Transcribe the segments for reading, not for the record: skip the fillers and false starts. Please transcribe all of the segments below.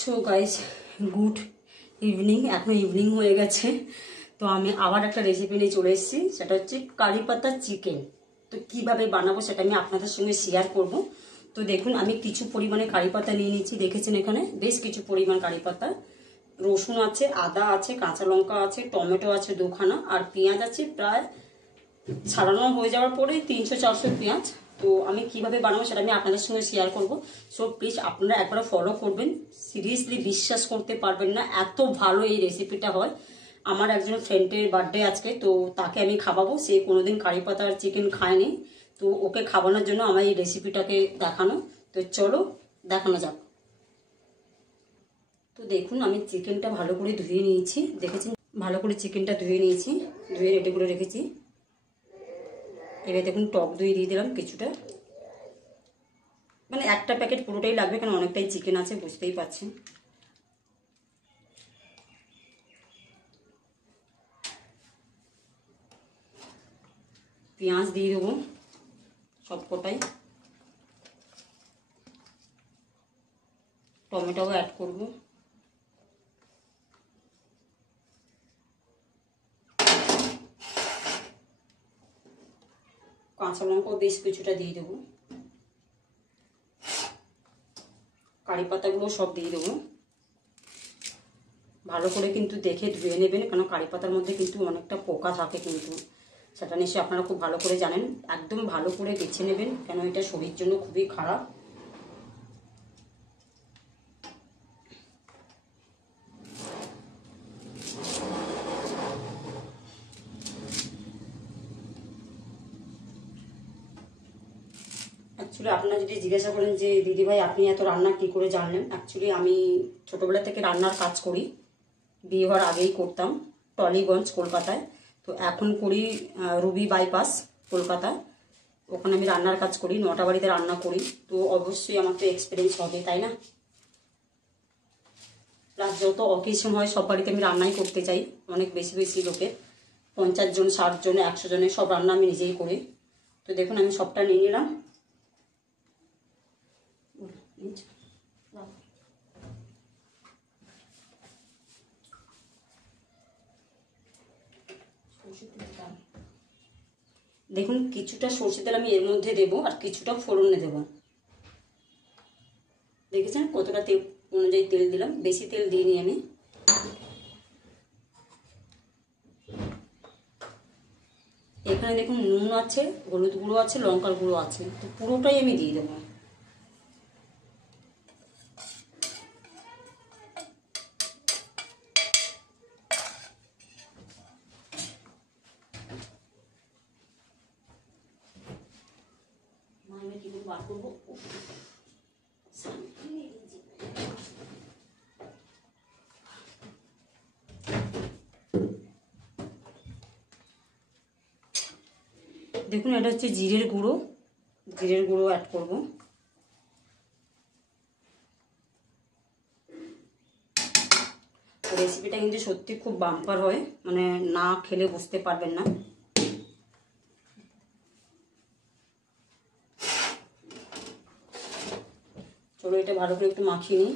So guys, good evening. এখন evening হয়ে গেছে, তো আমি আবার একটা রেসিপি নিয়ে চলে এসেছি। সেটা হচ্ছে কারি পাতা চিকেন। তো কিভাবে বানাবো সেটা আমি আপনাদের সঙ্গে শেয়ার করব। তো দেখুন, আমি কিছু পরিমাণে কারি পাতা নিয়ে নিচ্ছি। দেখেছেন এখানে বেশ কিছু পরিমাণ কারি পাতা, রসুন আছে, আদা আছে, কাঁচা লঙ্কা আছে, টমেটো আছে দুখানা, আর পেঁয়াজ আছে প্রায় ছাড়ানো হয়ে যাওয়ার পরে 300-400 পেঁয়াজ। তো আমি কিভাবে বানাবো সেটা আমি আপনাদের সঙ্গে শেয়ার করব। সো প্লিজ আপনারা একবার ফলো করবেন। সিরিয়াসলি বিশ্বাস করতে পারবেন না, এত ভালো এই রেসিপিটা হয়। আমার একজন ফ্রেন্ডের বার্থডে আজকে, তো তাকে আমি খাওয়াবো। সে কোনোদিন কারি পাতার চিকেন খায়নি, তো ওকে খাওয়ানোর জন্য আমার এই রেসিপিটাকে দেখানো। তো চলো দেখানো যাক। তো দেখুন, আমি চিকেনটা ভালো করে ধুয়ে নিয়েছি। দেখেছেন, ভালো করে চিকেনটা ধুয়ে নিয়েছি, ধুয়ে রেডি করে রেখেছি। এবার দেখুন, টক দই দিয়ে দিলাম কিছুটা, মানে একটা প্যাকেট পুরোটাই লাগবে, কারণ অনেকটাই চিকেন আছে, বুঝতেই পারছেন। পেঁয়াজ দিয়ে দেবো সবকটাই, টমেটোও অ্যাড করব, কাঁচা লঙ্কাও বেশ কিছুটা দিয়ে দেবো, কারি পাতাগুলো সব দিয়ে দেবো। ভালো করে কিন্তু দেখে ধুয়ে নেবেন, কারণ কারি পাতার মধ্যে কিন্তু অনেকটা পোকা থাকে, কিন্তু সেটা নিশ্চয়ই আপনারা খুব ভালো করে জানেন। একদম ভালো করে বেছে নেবেন, কেন এটা শরীরের জন্য খুবই খারাপ। অ্যাকচুয়ালি আপনারা যদি জিজ্ঞাসা করেন যে দিদিভাই আপনি এত রান্না কী করে জানলেন, অ্যাকচুয়ালি আমি ছোটোবেলা থেকে রান্নার কাজ করি। বিয়ে হওয়ার আগেই করতাম টলিগঞ্জ, কলকাতায়। তো এখন করি রুবি বাইপাস, কলকাতা। ওখানে আমি রান্নার কাজ করি, 9টা বাড়িতে রান্না করি। তো অবশ্যই আমার তো এক্সপিরিয়েন্স হবে, তাই না? প্লাস যত অকেশন হয় সব বাড়িতে আমি রান্নাই করতে চাই, অনেক বেশি বেশি লোকের, 50 জন, 60 জন, 100 জনের সব রান্না আমি নিজেই করি। তো দেখুন, আমি সবটা নিয়ে নিলাম। দেখুন, কিছুটা সর্ষে তেল আমি এর মধ্যে দেবো, আর কিছুটা ফোড়নে দেবো। দেখেছেন কতটা তেল অনুযায়ী তেল দিলাম, বেশি তেল দিইনি আমি। এখানে দেখুন নুন আছে, হলুদ গুঁড়ো আছে, লঙ্কার গুঁড়ো আছে, তো পুরোটাই আমি দিয়ে দেবো। বার করবো, দেখুন এটা হচ্ছে জিরের গুঁড়ো, জিরের গুঁড়ো অ্যাড করব। রেসিপিটা কিন্তু সত্যি খুব বাম্পার হয়, মানে না খেলে বুঝতে পারবেন না। চলো এটা ভালো করে একটু মাখিয়ে নিই।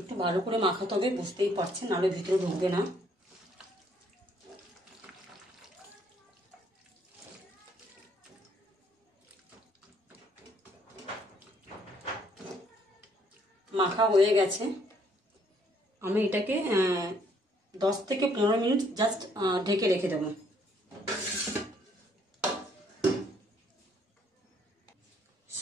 একটু ভালো করে মাখাতে হবে, বুঝতেই পারছেন, নাহলে ভিতরে ঢুকবে না। মাখা হয়ে গেছে, আমি এটাকে 10 থেকে 15 মিনিট জাস্ট ঢেকে রেখে দেবো।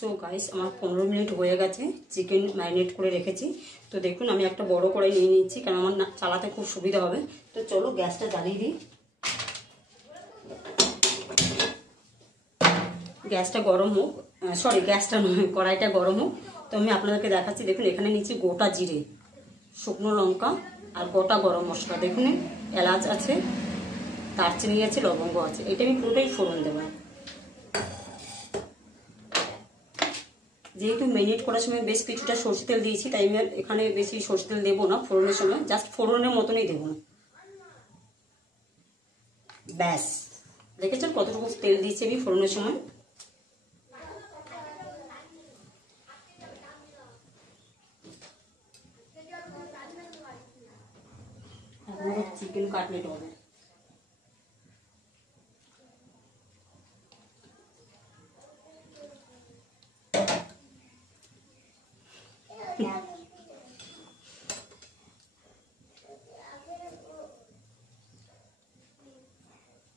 সো গাইস আমার 15 মিনিট হয়ে গেছে চিকেন ম্যারিনেট করে রেখেছি। তো দেখুন আমি একটা বড় কড়াই নিয়ে নিচ্ছি, কারণ আমার চালাতে খুব সুবিধা হবে। তো চলো গ্যাসটা জ্বালিয়ে দিই। গ্যাসটা গরম হোক, সরি গ্যাসটা নয়, কড়াইটা গরম হোক। তো আমি আপনাদেরকে দেখাচ্ছি। দেখুন এখানে নিচ্ছি গোটা জিরে, শুকনো লঙ্কা আর গোটা গরম মশলা। দেখুন এলাচ আছে, দারচিনি আছে, লবঙ্গ আছে। এটা আমি পুরোটাই ফোড়ন দেবো। যেহেতু ম্যারিনেট করার সময় বেশ কিছুটা সরষে তেল দিয়েছি, তাই আমি এখানে বেশি সরষে তেল দেবো না ফোড়নের সময়, জাস্ট ফোড়নের মতনই দেবো না। ব্যাস, দেখেছেন কতটুকু তেল দিয়েছি আমি ফোড়নের সময়। চিকেন কাটলেট হবে।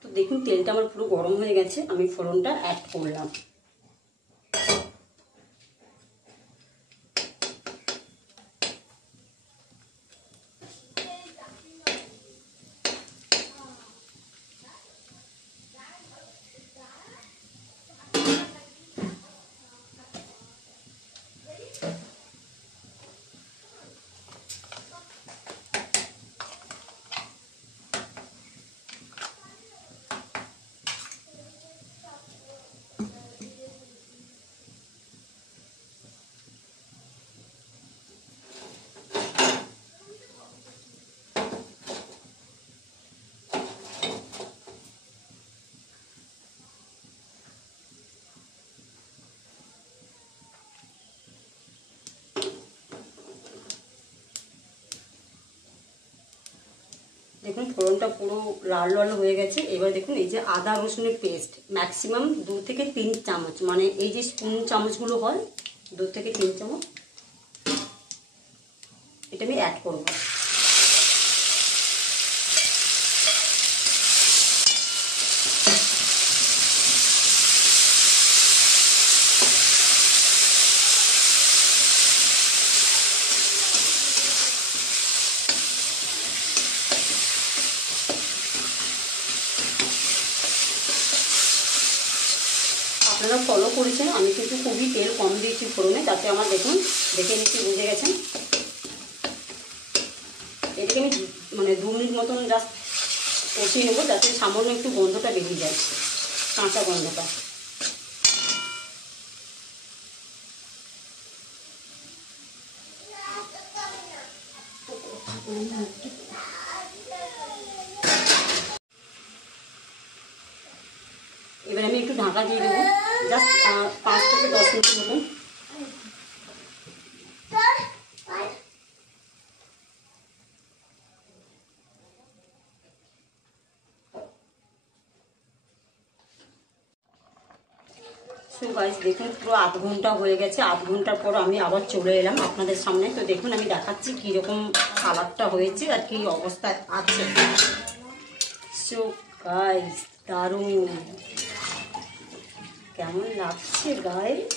তো দেখুন তেলটা আমার পুরো গরম হয়ে গেছে, আমি ফোড়নটা অ্যাড করলাম। দেখুন ফোড়নটা পুরো লাল লাল হয়ে গেছে। এবার দেখুন এই যে আদা রসুনের পেস্ট ম্যাক্সিমাম 2 থেকে 3 চামচ, মানে এই যে স্পুন চামচগুলো হয় 2 থেকে 3 চামচ, এটা আমি অ্যাড করবো। আপনারা ফলো করেছেন, আমি কিন্তু খুবই তেল কম দিয়েছি ফোড়নে, যাতে আমার দেখুন দেখে নিচ্ছি বুঝে গেছেন। এটাকে আমি মানে 2 মিনিট মতন জাস্ট কষিয়ে নেবো, যাতে সামান্য একটু গন্ধটা বেরিয়ে যায়, কাঁচা গন্ধটা। এবার আমি একটু ঢাকা দিয়ে দেবো, জাস্ট 5 থেকে 10 মিনিটের মতন। সো গাইস দেখুন পুরো আধ ঘন্টা হয়ে গেছে। আধ ঘন্টার পর আমি আবার চলে এলাম আপনাদের সামনে। তো দেখুন আমি দেখাচ্ছি কীরকম কালারটা হয়েছে আর কি অবস্থায় আছে। সো গাইস দারুণ, কেমন লাগছে গাইস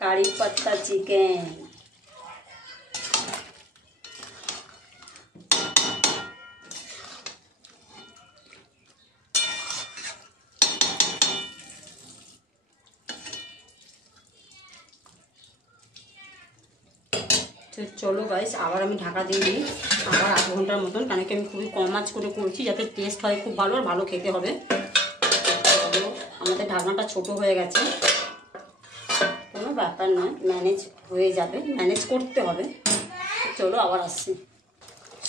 কারি পাত্তা চিকেন। তো চলো গাইস আবার আমি ঢাকা দিয়ে দিই আবার আধ ঘন্টার মতন, কারণ কি আমি খুবই কম আঁচ করে করছি যাতে টেস্ট হয় খুব ভালো আর ভালো খেতে হবে। আমাদের ঢাকনাটা ছোট হয়ে গেছে, কোনো ব্যাপার নয়, ম্যানেজ হয়ে যাবে, ম্যানেজ করতে হবে। চলো আবার আসছি।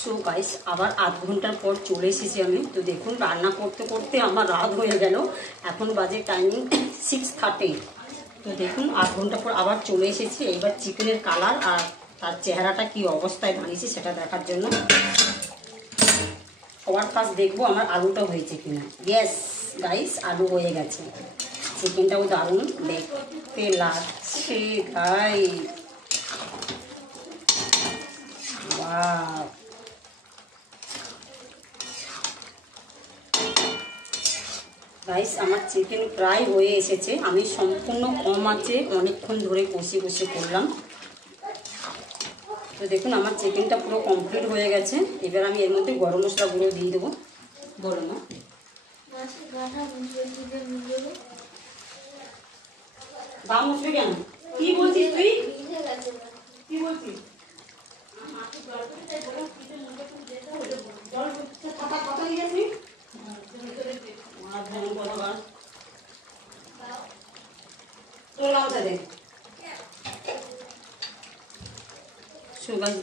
সো গাইস আবার আধ ঘন্টার পর চলে এসেছি আমি। তো দেখুন রান্না করতে করতে আমার রাত হয়ে গেল, এখন বাজে টাইমিং 6:30। তো দেখুন আধ ঘন্টা পর আবার চলে এসেছি। এইবার চিকেনের কালার আর তার চেহারাটা কি অবস্থায় বানিয়েছি সেটা দেখার জন্য। সবার ফার্স্ট দেখবো আমার আলুটা হয়েছে কিনা। ইয়েস গাইস আলু হয়ে গেছে, চিকেনটাও দারুণ দেখতে লাগছে গাইস। ওয়াও, গাইস আমার চিকেন প্রায় হয়ে এসেছে। আমি সম্পূর্ণ কম আঁচে অনেকক্ষণ ধরে কষে কষে করলাম। তো দেখুন আমার চিকেনটা পুরো কমপ্লিট হয়ে গেছে। এবার আমি এর মধ্যে গরম মশলা গুঁড়ো দিয়ে দেবো। বলো মা, দাম উঠবে কেন? কি বলছিস তুই? কি বলছিস? কথা দিয়ে আসবি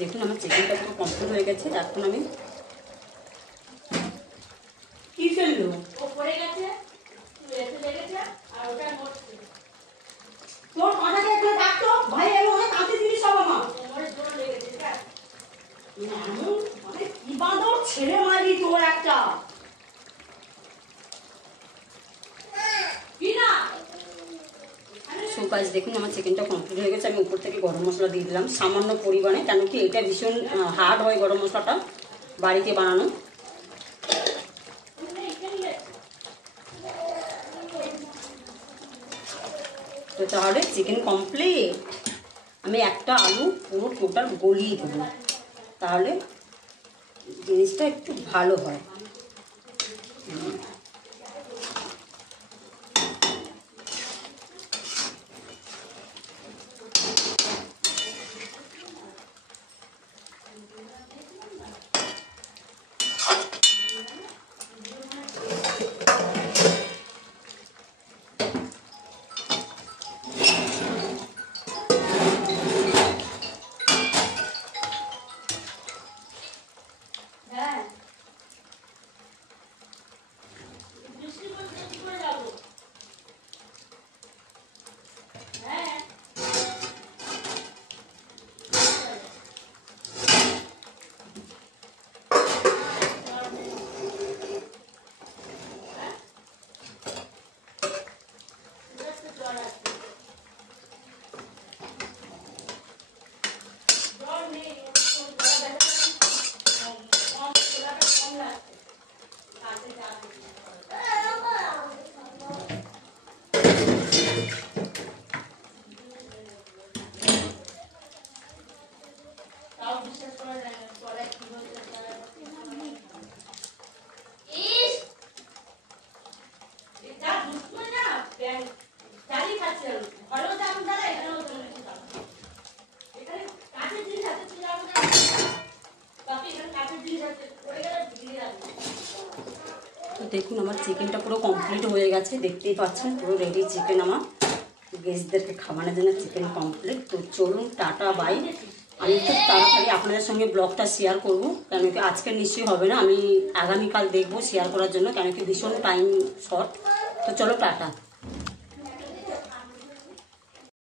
দেখুন আমার চিকেনটা পুরো কমপ্লিট হয়ে গেছে। এখন আমি কি ফেললো তোর কথাকে একটু ডাকতো ভাই, এলো অনেক কাঁচি জিনিস সব আমার মানে কি বাঁদর ছেড়ে মারি তোর একটা। দেখুন আমার চিকেনটা কমপ্লিট হয়ে গেছে। আমি উপর থেকে গরম মশলা দিয়ে দিলাম সামান্য পরিমাণে, কেন কি এটা ভীষণ হার্ড হয় গরম মশলাটা বাড়িতে বানানো। তো তাহলে চিকেন কমপ্লিট। আমি একটা আলু পুরো টোটাল গলিয়ে দেবো, তাহলে জিনিসটা একটু ভালো হয়। দেখুন আমার চিকেনটা পুরো কমপ্লিট হয়ে গেছে, দেখতেই পাচ্ছেন পুরো রেডি চিকেন আমার। গেস্টদেরকে খাওয়ানোর জন্য চিকেন কমপ্লিট। তো চলুন টাটা বাই। আমি খুব তাড়াতাড়ি আপনাদের সঙ্গে ব্লগটা শেয়ার করব, কেন কি আজকে নিশ্চয়ই হবে না, আমি আগামীকাল দেখবো শেয়ার করার জন্য, কেন কি ভীষণ টাইম শর্ট। তো চলো টাটা।